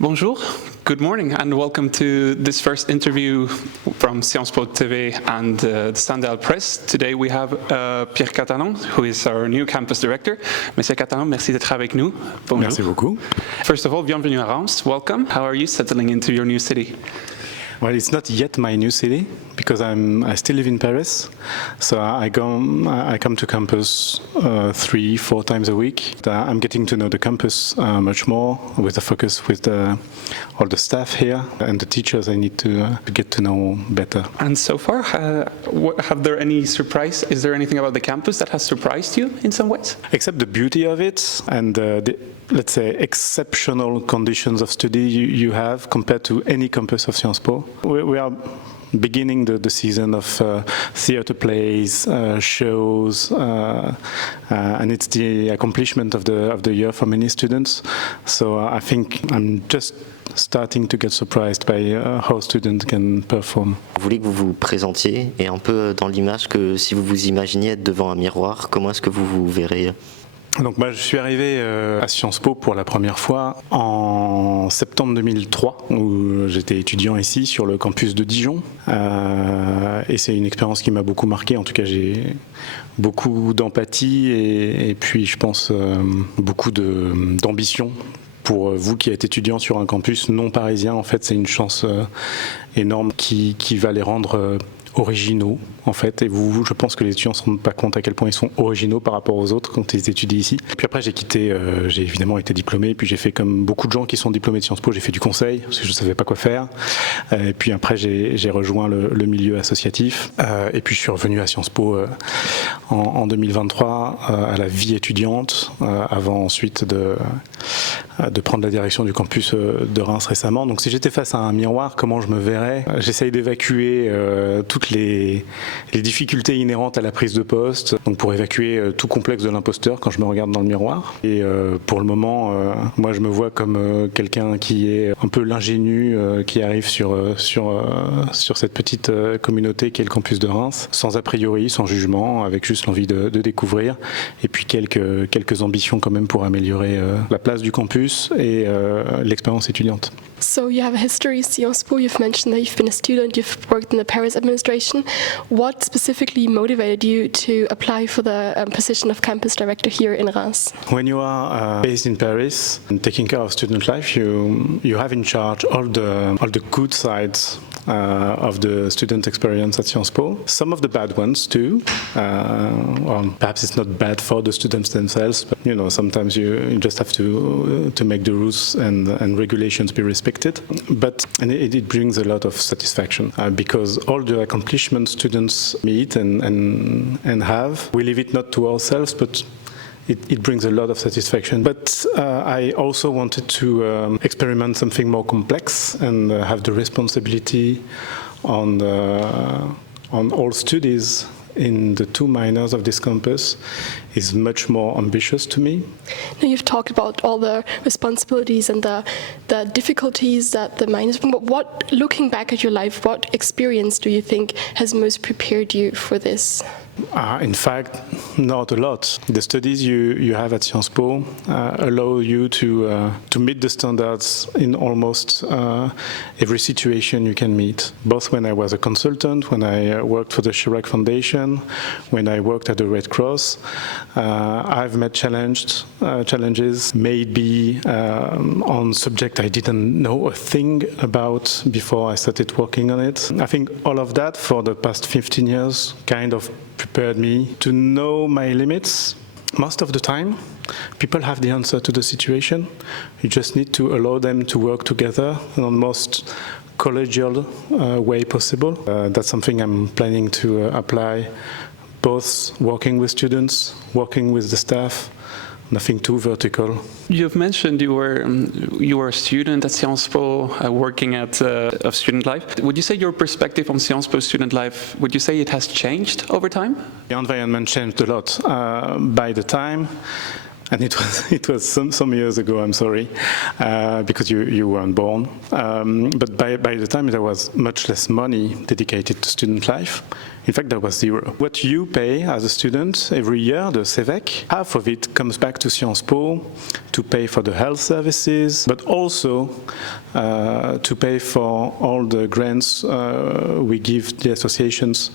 Bonjour, good morning, and welcome to this first interview from Sciences Po TV and the Sundial Press. Today we have Pierre Catalan, who is our new campus director. Monsieur Catalan, merci d'être avec nous. Bonjour. Merci beaucoup. First of all, bienvenue à Reims. Welcome. How are you settling into your new city? Well, it's not yet my new city because I still live in Paris, so I come to campus 3-4 times a week. I'm getting to know the campus much more with a focus with all the staff here and the teachers I need to get to know better. And so far, have there any surprise? Is there anything about the campus that has surprised you in some ways? Except the beauty of it and the let's say, exceptional conditions of study you have compared to any campus of Sciences Po. We are beginning the season of theater plays, shows, and it's the accomplishment of the year for many students. So I think I'm just starting to get surprised by how students can perform. Je voulais que vous vous présentiez et un peu dans l'image que si vous vous imaginiez être devant un miroir, comment est-ce que vous vous verrez? Donc je suis arrivé à Sciences Po pour la première fois en septembre 2003 où j'étais étudiant ici sur le campus de Dijon et c'est une expérience qui m'a beaucoup marqué. En tout cas j'ai beaucoup d'empathie et puis je pense beaucoup d'ambition. Pour vous qui êtes étudiant sur un campus non parisien, en fait c'est une chance énorme qui va les rendre originaux en fait, et je pense que les étudiants ne se rendent pas compte à quel point ils sont originaux par rapport aux autres quand ils étudient ici. Puis après j'ai quitté, j'ai évidemment été diplômé, puis j'ai fait comme beaucoup de gens qui sont diplômés de Sciences Po, j'ai fait du conseil parce que je ne savais pas quoi faire, et puis après j'ai rejoint le milieu associatif, et puis je suis revenu à Sciences Po en 2023 à la vie étudiante, avant ensuite de prendre la direction du campus de Reims récemment. Donc si j'étais face à un miroir, comment je me verrais? J'essaye d'évacuer toutes les difficultés inhérentes à la prise de poste, donc pour évacuer tout complexe de l'imposteur quand je me regarde dans le miroir. Et pour le moment, moi je me vois comme quelqu'un qui est un peu l'ingénu qui arrive sur cette petite communauté qui est le campus de Reims, sans a priori, sans jugement, avec juste l'envie de découvrir, et puis quelques ambitions quand même pour améliorer la place du campus et l'expérience étudiante. So you have a history, Sciences Po, you've mentioned that you've been a student, you've worked in the Paris administration. What specifically motivated you to apply for the position of campus director here in Reims? When you are based in Paris and taking care of student life, you have in charge all the good sides of the student experience at Sciences Po. Some of the bad ones too. Well, perhaps it's not bad for the students themselves, but sometimes you just have to make the rules and regulations be respected. But it brings a lot of satisfaction because all the accomplishments students meet and have, we leave it not to ourselves, but it brings a lot of satisfaction. But I also wanted to experiment something more complex and have the responsibility on all studies in the two minors of this campus is much more ambitious to me. Now you've talked about all the responsibilities and the difficulties that the minors bring, but looking back at your life, what experience do you think has most prepared you for this? In fact, not a lot. The studies you have at Sciences Po allow you to meet the standards in almost every situation you can meet. Both when I was a consultant, when I worked for the Chirac Foundation, when I worked at the Red Cross, I've met challenges, maybe on subject I didn't know a thing about before I started working on it. I think all of that for the past 15 years kind of prepared me to know my limits. Most of the time, people have the answer to the situation. You just need to allow them to work together in the most collegial way possible. That's something I'm planning to apply, both working with students, working with the staff. Nothing too vertical. You've mentioned you were a student at Sciences Po, working at of student life. Would you say your perspective on Sciences Po student life, would you say it has changed over time? The environment changed a lot by the time, and it was some years ago, I'm sorry, because you weren't born. But by the time there was much less money dedicated to student life, In fact, there was zero. What you pay as a student every year, the CEVEC, half of it comes back to Sciences Po to pay for the health services, but also to pay for all the grants we give the associations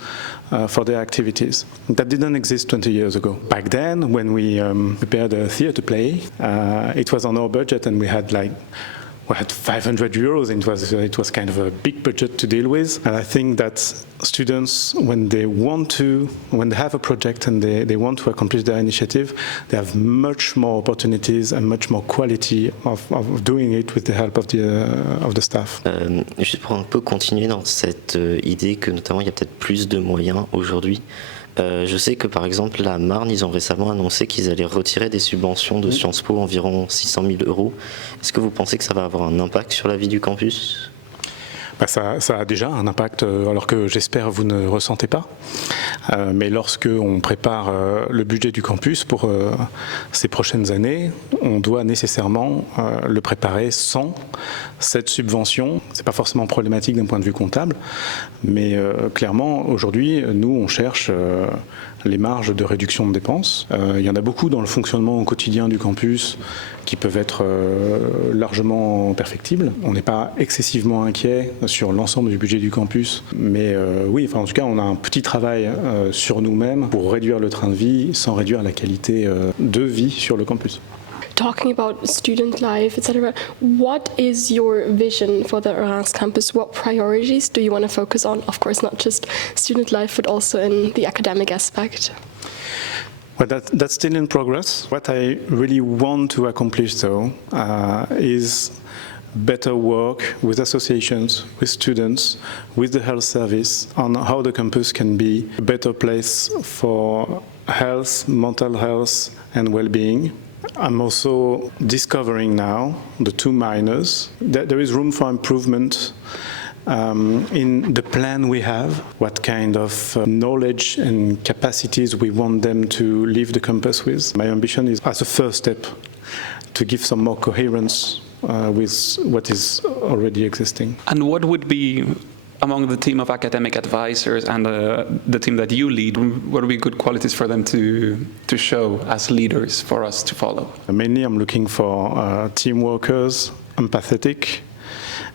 for their activities. That didn't exist 20 years ago. Back then, when we prepared a theatre play, it was on our budget, and we had 500 euros, and it was kind of a big budget to deal with. And I think that students, when they have a project and they want to accomplish their initiative, they have much more opportunities and much more quality of doing it with the help of the staff. Juste pour un peu continuer dans cette idée que notamment il y a peut-être plus de moyens aujourd'hui. Je sais que par exemple la Marne, ils ont récemment annoncé qu'ils allaient retirer des subventions de Sciences Po, environ 600 000 euros. Est-ce que vous pensez que ça va avoir un impact sur la vie du campus ? Ça a déjà un impact, alors que j'espère vous ne ressentez pas. Mais lorsque on prépare le budget du campus pour ces prochaines années, on doit nécessairement le préparer sans cette subvention. C'est pas forcément problématique d'un point de vue comptable, mais clairement aujourd'hui, nous on cherche les marges de réduction de dépenses. Il y en a beaucoup dans le fonctionnement au quotidien du campus qui peuvent être largement perfectibles. On n'est pas excessivement inquiet sur l'ensemble du budget du campus, mais oui, en tout cas, on a un petit travail sur nous-mêmes pour réduire le train de vie sans réduire la qualité de vie sur le campus. Talking about student life, etc., what is your vision for the Reims campus? What priorities do you want to focus on? Of course, not just student life, but also in the academic aspect. Well, that's still in progress. What I really want to accomplish, though, is better work with associations, with students, with the health service on how the campus can be a better place for health, mental health, and well-being. I'm also discovering now the two minors that there is room for improvement in the plan we have, what kind of knowledge and capacities we want them to leave the campus with. My ambition is, as a first step, to give some more coherence with what is already existing. And what would be, among the team of academic advisors and the team that you lead, what would be good qualities for them to show as leaders for us to follow? Mainly I'm looking for team workers, empathetic.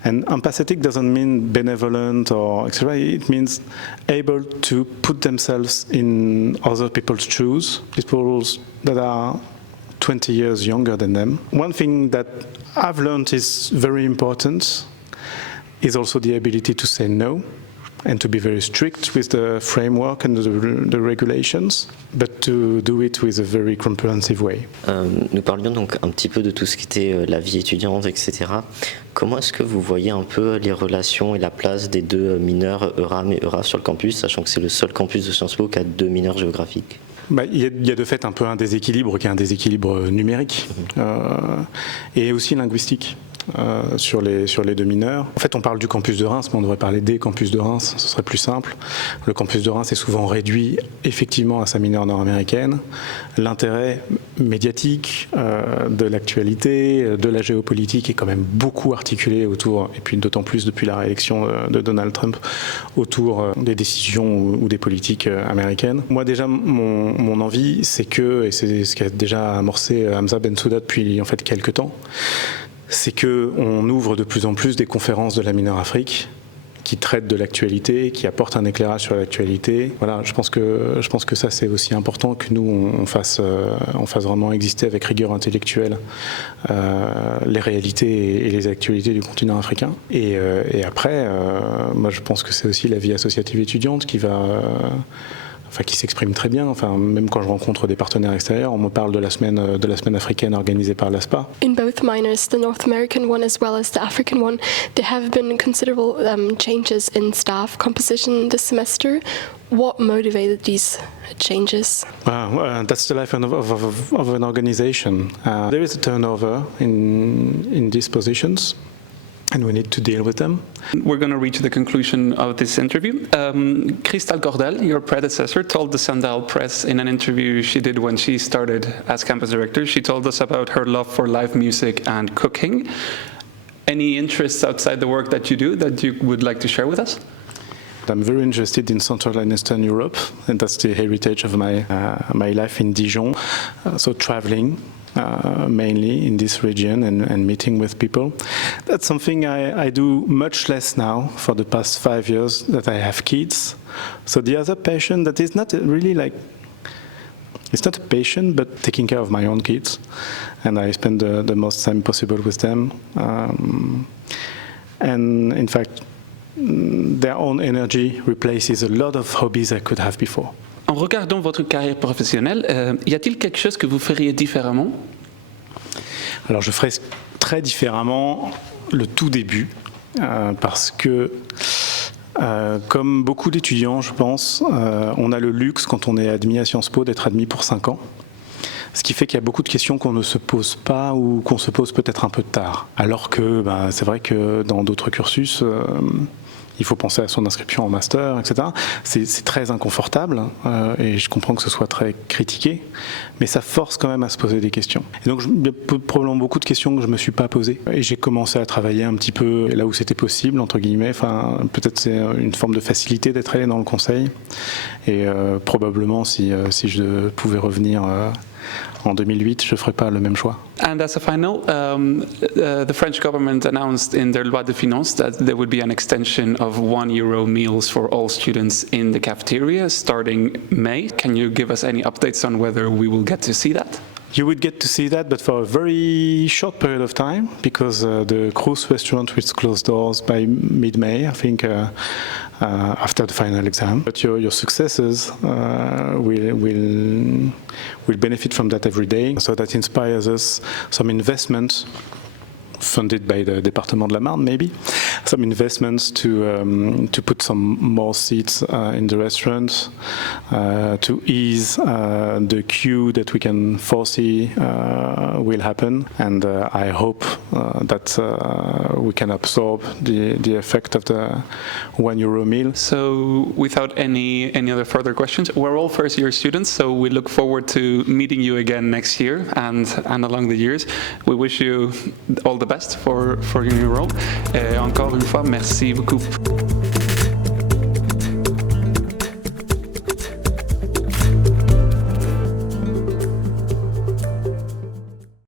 And empathetic doesn't mean benevolent or etc. It means able to put themselves in other people's shoes, people that are 20 years younger than them. One thing that I've learned is very important is also the ability to say no and to be very strict with the framework and the regulations, but to do it with a very comprehensive way. Nous parlions donc un petit peu de tout ce qui était la vie étudiante, etc. Comment est-ce que vous voyez un peu les relations et la place des deux mineurs ERAM et ERA sur le campus, sachant que c'est le seul campus de Sciences Po qui a deux mineurs géographiques? Il y a de fait un peu un déséquilibre qui est un déséquilibre numérique et aussi linguistique. Sur les deux mineurs. En fait, on parle du campus de Reims, mais on devrait parler des campus de Reims, ce serait plus simple. Le campus de Reims est souvent réduit effectivement à sa mineure nord-américaine. L'intérêt médiatique de l'actualité, de la géopolitique est quand même beaucoup articulé autour, et puis d'autant plus depuis la réélection de Donald Trump, autour des décisions ou des politiques américaines. Moi déjà, mon envie, c'est que, et c'est ce qu'a déjà amorcé Hamza Bensouda depuis en fait quelques temps, c'est qu'on ouvre de plus en plus des conférences de la mineure Afrique qui traitent de l'actualité, qui apportent un éclairage sur l'actualité. Voilà, je pense que ça c'est aussi important que nous on fasse vraiment exister avec rigueur intellectuelle les réalités et les actualités du continent africain. Et après, moi je pense que c'est aussi la vie associative étudiante qui s'exprime très bien. Même quand je rencontre des partenaires extérieurs, on me parle de la semaine africaine organisée par l'ASPA. In both minors, the North American one as well as the African one, there have been considerable changes in staff composition this semester. What motivated these changes? That's the life of an organization. There is a turnover in these positions, and we need to deal with them. We're going to reach the conclusion of this interview. Christelle Cordel, your predecessor, told the Sundial Press in an interview she did when she started as campus director, she told us about her love for live music and cooking. Any interests outside the work that you do that you would like to share with us? I'm very interested in Central and Eastern Europe, and that's the heritage of my life in Dijon. So traveling mainly in this region and meeting with people. That's something I do much less now for the past 5 years that I have kids. So the other passion that is not really like, it's not a passion, but taking care of my own kids. And I spend the most time possible with them. And in fact, their own energy replaces a lot of hobbies I could have before. En regardant votre carrière professionnelle, y a-t-il quelque chose que vous feriez différemment? Alors je ferais très différemment le tout début, parce que comme beaucoup d'étudiants, je pense, on a le luxe quand on est admis à Sciences Po d'être admis pour 5 ans. Ce qui fait qu'il y a beaucoup de questions qu'on ne se pose pas ou qu'on se pose peut-être un peu tard. Alors que c'est vrai que dans d'autres cursus, il faut penser à son inscription en master, etc. C'est très inconfortable et je comprends que ce soit très critiqué, mais ça force quand même à se poser des questions. Et donc il y a probablement beaucoup de questions que je ne me suis pas posées. Et j'ai commencé à travailler un petit peu là où c'était possible, entre guillemets. Enfin, peut-être c'est une forme de facilité d'être allé dans le conseil. Et probablement si je pouvais revenir en 2008, je ne ferais pas le même choix. And as a final, the French government announced in their loi de finances that there would be an extension of €1 meals for all students in the cafeteria starting May. Can you give us any updates on whether we will get to see that? You would get to see that, but for a very short period of time, because the Cruz restaurant will close doors by mid-May, I think, after the final exam. But your successors will benefit from that every day. So that inspires us some investment funded by the Département de la Marne, maybe, some investments to put some more seats in the restaurant, to ease the queue that we can foresee will happen, and I hope that we can absorb the effect of the €1 meal. So without any other further questions, we're all first-year students, so we look forward to meeting you again next year and along the years. We wish you all the best for your new role. Encore une fois, merci beaucoup.